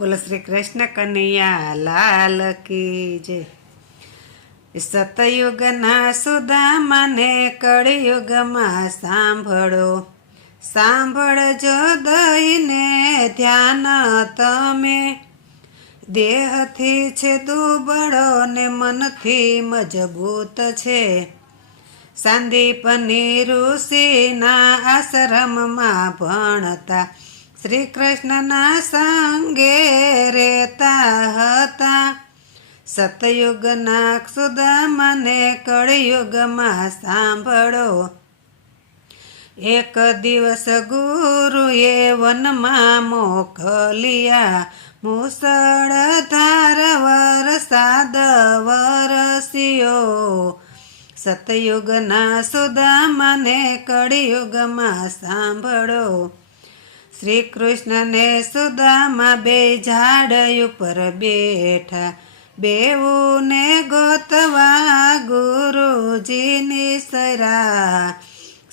બોલો શ્રી કૃષ્ણ કનૈયા લાલ કી જય. સતયુગના સુદામાને કળિયુગમાં સાંભળો, સાંભળજો દઈને ધ્યાન તમે. દેહથી છે દુબળો ને મનથી મજબૂત છે, સાંદીપની ઋષિના આશ્રમમાં ભણતા શ્રી કૃષ્ણના સંગે રહેતા હતા. સતયુગના સુદામાને કળિયુગમાં સાંભળો. એક દિવસ ગુરુએ વનમાં મોકલ્યા, મુસળધાર વરસાદ વરસ્યો. સતયુગના સુદામાને કળિયુગમાં સાંભળો. શ્રી કૃષ્ણને સુદામા બે ઝાડ ઉપર બેઠા, બેઉને ગોતવા ગુરુજીની સરા.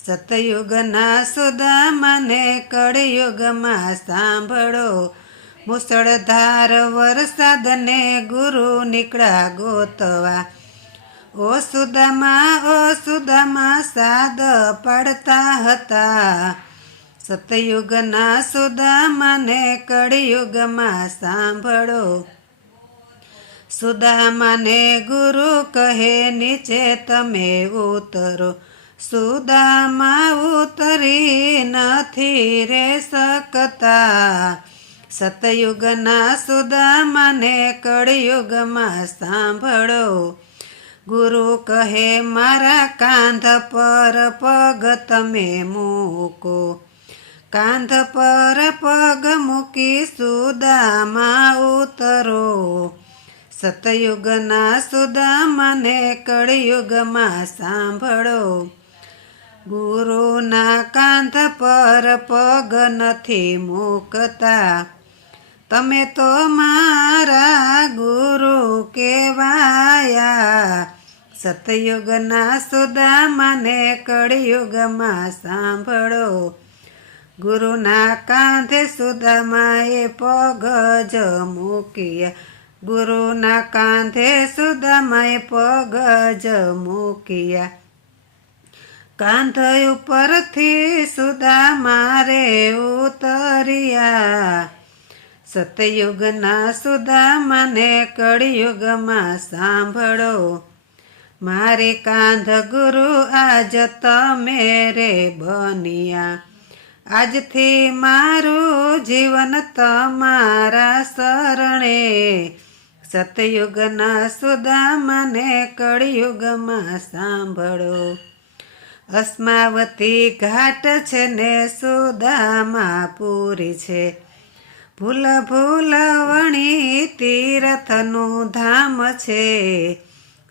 સતયુગના સુદામાને કળિયુગમાં સાંભળો. મુસળધાર વરસાદને ગુરુ નીકળ્યા ગોતવા. ઓ સુદામા સાદ પાડતા હતા. સતયુગના સુદામાને કળિયુગમાં સાંભળો. સુદામાને ગુરુ કહે નીચે તમે ઉતરો. સુદામા ઉતરી નથી રે શકતા. સતયુગના સુદામાને કળિયુગમાં સાંભળો. ગુરુ કહે મારા કાંધ પર પગ તમે મૂકો. કાંધ પર પગ મૂકી સુદામા ઉતરો. સતયુગના સુદામાને કળિયુગમાં સાંભળો. ગુરુના કાંધ પર પગ નથી મૂકતા, તમે તો મારા ગુરુ કહેવાયા. સતયુગના સુદામાને કળિયુગમાં સાંભળો. ગુરુના કાંધે સુદામાએ પગ જ મૂક્યા. ગુરુના કાંધે સુદામાએ પગ જ મૂક્યા. કાંધ ઉપરથી સુદામા રે ઉતર્યા. સતયુગના સુદામાને કળિયુગમાં સાંભળો. મારી કાંધ ગુરુ આજ તમે રે બન્યા. આજથી મારું જીવન તમારા શરણે. સતયુગના સુદામાને કળિયુગમાં સાંભળો. અસ્માવતી ઘાટ છે ને સુદામા પૂરી છે, ભૂલ ભૂલવણી તીર્થનું ધામ છે.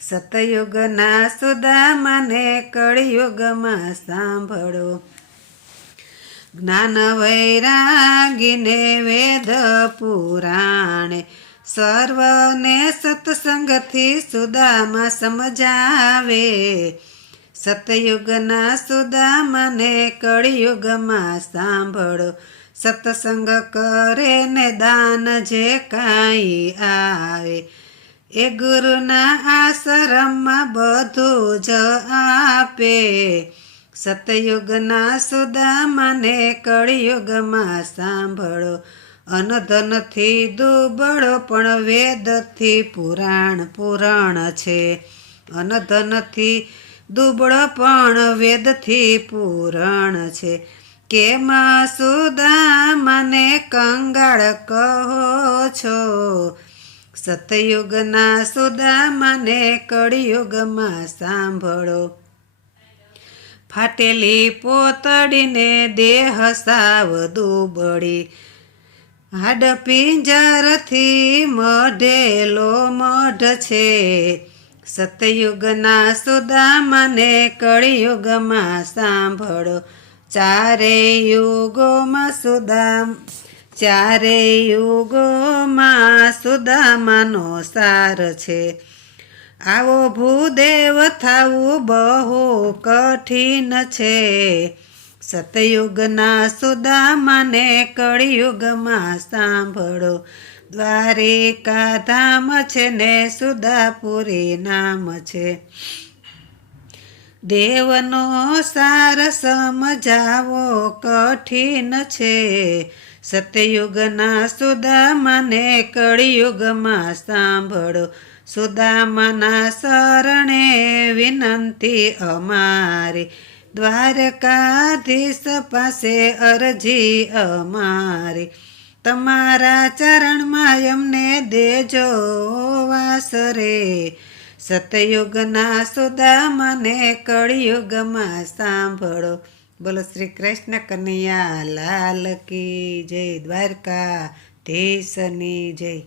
સતયુગના સુદામાને કળિયુગમાં સાંભળો. જ્ઞાન વૈરાગીને વેદ પુરાણે, સર્વને સત્સંગથી સુદામા સમજાવે. સતયુગના સુદામાને કળિયુગમાં સાંભળો. સત્સંગ કરે ને દાન જે કાંઈ આવે, એ ગુરુના આશ્રમમાં બધું જ આપે. સતયુગના સુદામાને કળિયુગમાં સાંભળો. અનધનથી દુબળો પણ વેદથી પુરાણ છે. અનધનથી દુબળો પણ વેદથી પુરાણ છે. કેમ સુદામાને કંગાળ કહો છો. સતયુગના સુદામાને કળિયુગમાં સાંભળો. ફાટેલી પોતડીને દેહ સાવ દુબળી, હાડ પિંજરથી મઢેલો મઢ છે. સતયુગના સુદામાને કળિયુગમાં સાંભળો. ચારે યુગોમાં સુદામાનો સાર છે. આવો ભૂદેવ થવું બહુ કઠિન છે. સતયુગના સુદામાને કળિયુગમાં સાંભળો. દ્વારિકા ધામ છે ને સુદાપુરી નામ છે. દેવનો સાર સમજાવો કઠિન છે. સતયુગના સુદામાને કળિયુગમાં સાંભળો. સુદામાના શરણે વિનંતી અમારી, દ્વારકાધીશ પાસે અરજી અમારી. તમારા ચરણમાં અમને દેજો વાસ રે. સતયુગના સુદામાને કળિયુગમાં સાંભળો. બોલો શ્રી કૃષ્ણ કનૈયા લાલ કી જય. દ્વારકાધીશની જય.